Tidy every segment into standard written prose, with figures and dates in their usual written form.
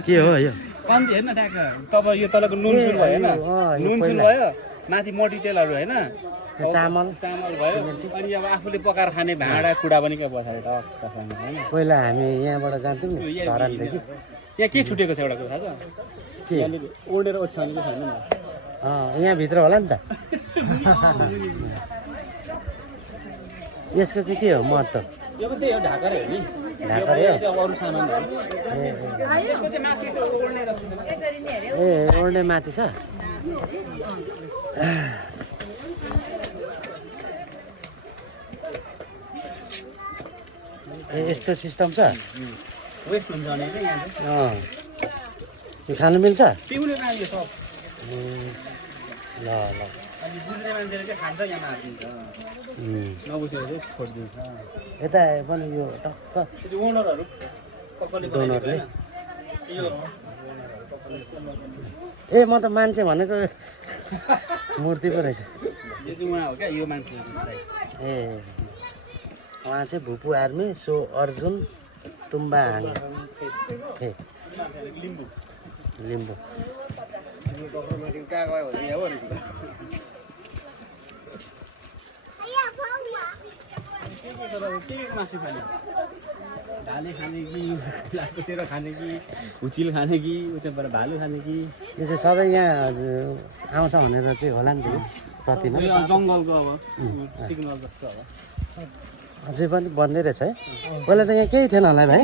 के हो यो कम्ती हेर्न ट्याक्क तपाईँ यो तलको नुन सुन भयो होइन नुन सुन भयो माथि मटितेलहरू होइन चामल चामल भयो अनि अब आफूले पकाएर खाने भाँडा कुडा पनि क्या पछाडि होइन पहिला हामी यहाँबाट जान्थ्यौँ नि धरानदेखि यहाँ के छुटेको छ एउटा कुरा थाहा छ के यहाँनिर ओढेर ओछ्याउने चाहिँ छैन नि यहाँभित्र होला नि त यसको चाहिँ के हो महत्त्व यो पनि त्यही हो ढाकर हो नि ढाकरै हो अरू सामान ए ओर्ने माथि छ ए यस्तो सिस्टम छ वेस्ट हुन्छ भने चाहिँ यहाँ यो खानु मिल्छ पिउने मान्छे सब ल ल अनि बुझ्ने मान्छेले चाहिँ खान्छ यहाँ मारिदिन्छ नबुझेर चाहिँ छोडिदिन्छ यता पनि यो टक्क त्यो ओनरहरू डोनरले यो ए म त मान्छे भनेको मूर्ति पो रहेछ यो चाहिँ उहाँ हो क्या यो मान्छे ए उहाँ चाहिँ भुपू आर्मी सो अर्जुन तुम्बा हाङ थे लिम्बू लिम्बू कहाँ गयो भने यहाँ हो के मासु खाने भाले खाने कि लाटोतिर खाने कि हुचिल खाने कि उताबाट भालु खाने कि यो चाहिँ सबै यहाँ आउँछ भनेर चाहिँ होला नि त प्रतिमा जङ्गलको अब सिग्नल जस्तो अब अझै पनि बन्दै रहेछ है पहिला त यहाँ केही थिएन होला भाइ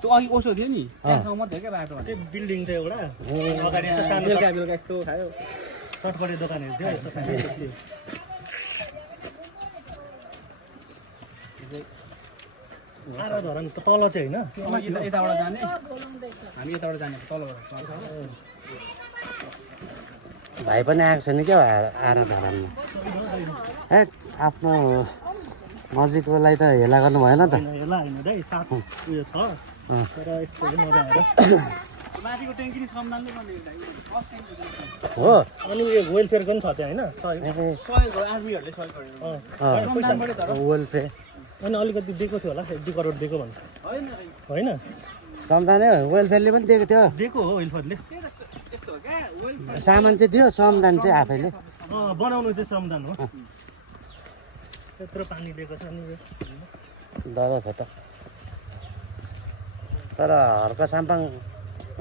त्यो अघि ओसो थियो नि त्यहाँसम्म मात्रै क्या बाटो त्यो बिल्डिङ थियो एउटा अगाडि बेलुका बेलुका यस्तो खायो चटपटे दोकानहरू थियो धरान तल चाहिँ होइन यताबाट जाने हामी यताबाट जाने तलबाट भाइ पनि आएको छैन क्या आएर धरानमा ए आफ्नो मस्जिदकोलाई त हेला गर्नु भएन त हेला होइन दाइ साथ उयो छ तर यस्तो चाहिँ मजा आएर माथिको ट्याङ्की नि सम्झानले हो अनि उयो वेलफेयरको पनि छ त्यहाँ होइन सहयोग आर्मीहरूले सहयोग गर्यो वेलफेयर अनि अलिकति दिएको थियो होला 1-2 करोड दिएको भन्छ होइन सम्दानै वेलफेयरले पनि दिएको थियो दिएको हो वेलफेयरले सामान चाहिँ दियो समदान चाहिँ आफैले बनाउनु चाहिँ श्रमदान हो त्यत्रो पानी दिएको छ नि डर छ त तर हर्क साम्पाङ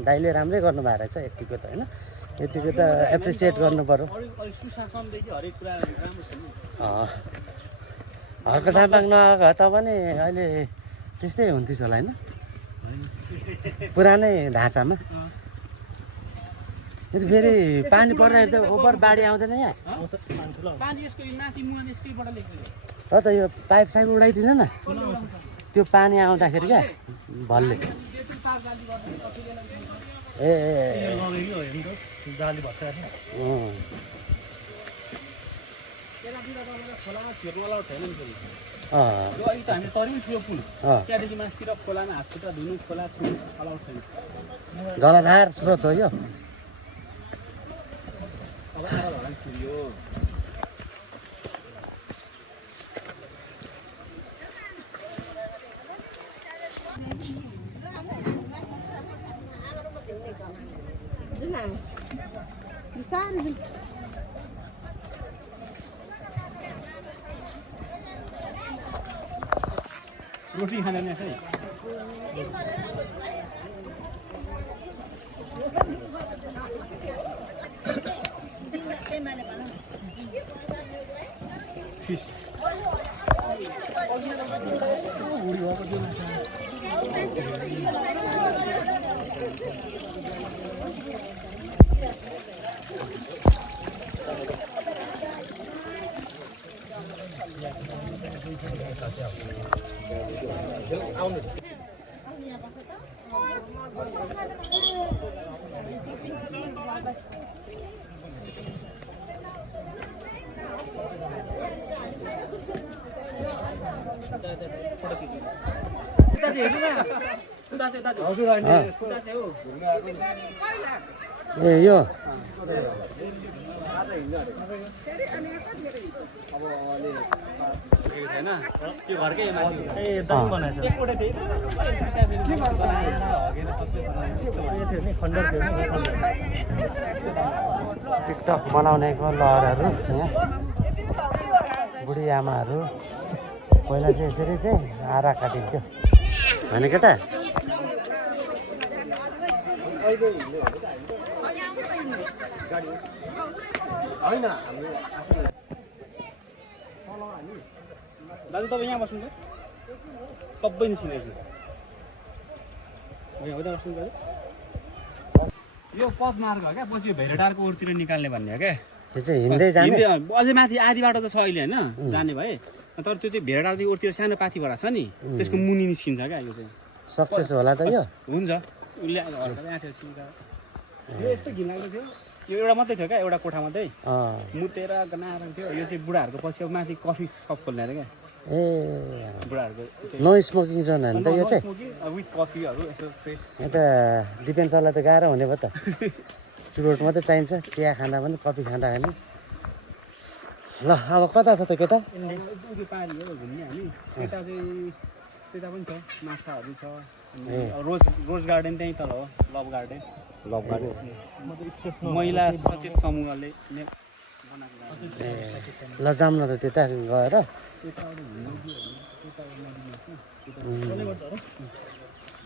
दाइले राम्रै गर्नुभएको रहेछ यतिको त होइन यतिको त एप्रिसिएट गर्नु पर्यो हर्क साम्पाङ नआएको त पनि अहिले त्यस्तै हुन्थ्यो होला होइन पुरानै ढाँचामा यति फेरि पानी पर्दाखेरि त ओभर बाढी आउँदैन यहाँ र त यो पाइप साइप उडाइदिँदैन न त्यो पानी आउँदाखेरि क्या भल्ले ए जलाधार स्रोत हो यो रोटी खाने नै है फिश ए यो त्यो घरकै मान्छे ए दामी बनाएछ एकपल्ट त्यही टिकटक बनाउनेको लहरहरू यहाँ बुढी आमाहरू पहिला चाहिँ यसरी चाहिँ आरा काटिन्थ्यो होइन केटा दाजु तपाईँ यहाँ बस्नु त सबै निस्किँदैछु उता बस्नु दाजु यो पथ मार्ग हो क्या पछि भेडारको ओरतिर निकाल्ने भन्ने हो क्या यो चाहिँ हिँड्दै जाने अझै माथि आधी बाटो त छ अहिले होइन जाने भए तर त्यो चाहिँ भेडारदेखि ओरतिर सानो पाथीबाट छ नि त्यसको मुनि निस्किन्छ क्या यो चाहिँ सक्सेस होला त यो हुन्छ उसले यो यस्तो घिनलाग्दो थियो यो एउटा मात्रै थियो क्या एउटा कोठा मात्रै मुतेर गनाएर थियो यो चाहिँ बुढाहरूको पछि अब माथि कफी सप खोल्ने अरे क्या ए बुढाहरूको नो स्मोकिङ जोन हो नि त यो चाहिँ विथ कफीहरू यसो फ्रेस यहाँ त दिपेन्सरलाई त गाह्रो हुने भयो त चुरोट मात्रै चाहिन्छ चिया खाँदा पनि कफी खाँदा पनि ल अब कता छ त केटा पारी हो घुम्ने हामी यता चाहिँ त्यता पनि छ माछाहरू छ रोज रोज गार्डन त्यहीँ तल हो लभ गार्डन महिला सचेत समूहले ए ल जाऊँ न त त्यता गएर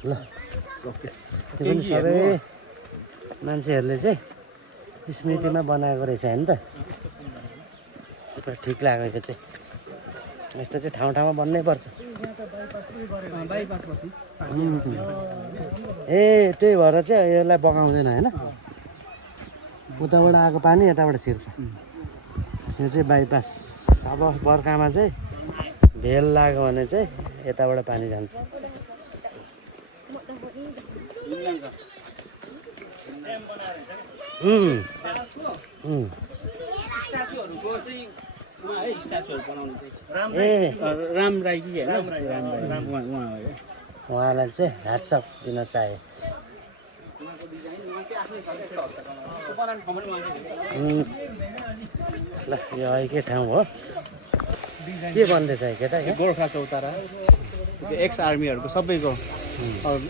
ल त्यो पनि सबै मान्छेहरूले चाहिँ स्मृतिमा बनाएको रहेछ होइन त ठिक लाग्यो चाहिँ यस्तो चाहिँ ठाउँ ठाउँमा बन्नै पर्छ ए त्यही भएर चाहिँ यसलाई बगाउँदैन होइन उताबाट आएको पानी यताबाट छिर्छ यो चाहिँ बाइपास अब बर्खामा चाहिँ भेल लाग्यो भने चाहिँ यताबाट पानी जान्छ ए राम राई कि उहाँलाई चाहिँ ह्याट्सअप दिन चाहे ल यो अहिले ठाउँ हो के भन्दैछ केटा गोर्खा चौतारा एक्स आर्मीहरूको सबैको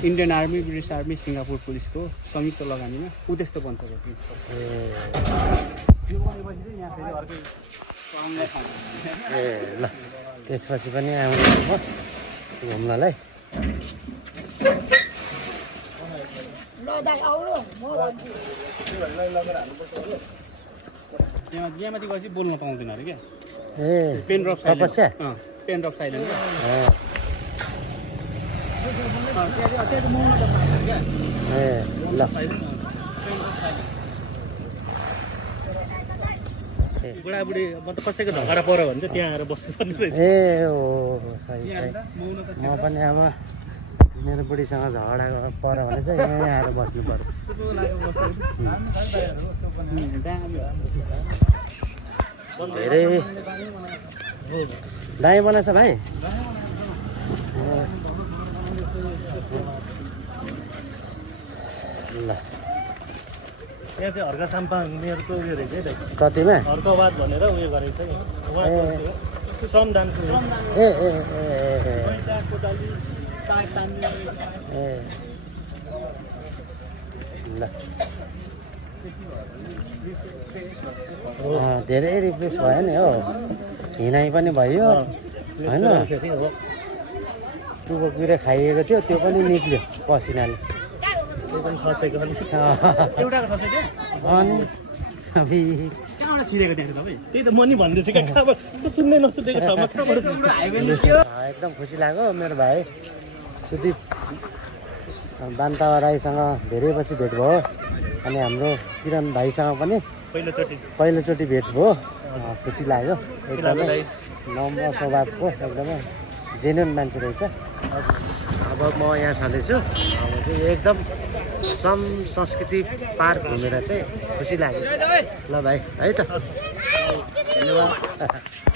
Indian army British army Singapore पुलिसको संयुक्त लगानीमा ऊ त्यस्तो बन्छ ए ल त्यसपछि पनि आउनु म घुम्नलाई यहाँ माथि गएपछि बोल्न पाउँदैन अरे क्या ए पेन ड्रप तपस्या पेन ड्रप साइलेन्ट ए ल बुढाबुढी मतलब कसैको झगडा पऱ्यो भने चाहिँ त्यहाँ आएर बस्नुपर्ने रहेछ ए हो सही सही म पनि अब मेरो बुढीसँग झगडा पऱ्यो भने चाहिँ यहीँ आएर बस्नु पर्यो धेरै दामी बनाएछ भाइ ल यहाँ चाहिँ हर्का साम्पाङ मेयरको उयो रहेछ है कतिमा हर्कवाद भनेर उयो गरेको छ श्रमदानको ए ए ल धेरै रिफ्रेस भयो नि हो हिँडाइ पनि भयो होइन टुको पिरो खाइएको थियो त्यो पनि निक्ल्यो पसिनाले एउटा अनि कहाँबाट छिरेको त्यहाँ तपाईँ त्यही त म नि भन्दैछु क्या कहाँबाट सुन्दै नसुनेको ठाउँमा कहाँबाट एकदम खुसी लाग्यो मेरो भाइ सुदीप बान्तावा राईसँग धेरै पछि भेट भयो अनि हाम्रो किरण भाइसँग पनि पहिलोचोटि भेट भयो खुसी लाग्यो एकदमै नम्र स्वभावको एकदमै जेन्युन मान्छे रहेछ अब म यहाँ छँदैछु अब चाहिँ एकदम संस्कृति पार्क घुमेर चाहिँ खुसी लाग्यो ल भाइ है त धन्यवाद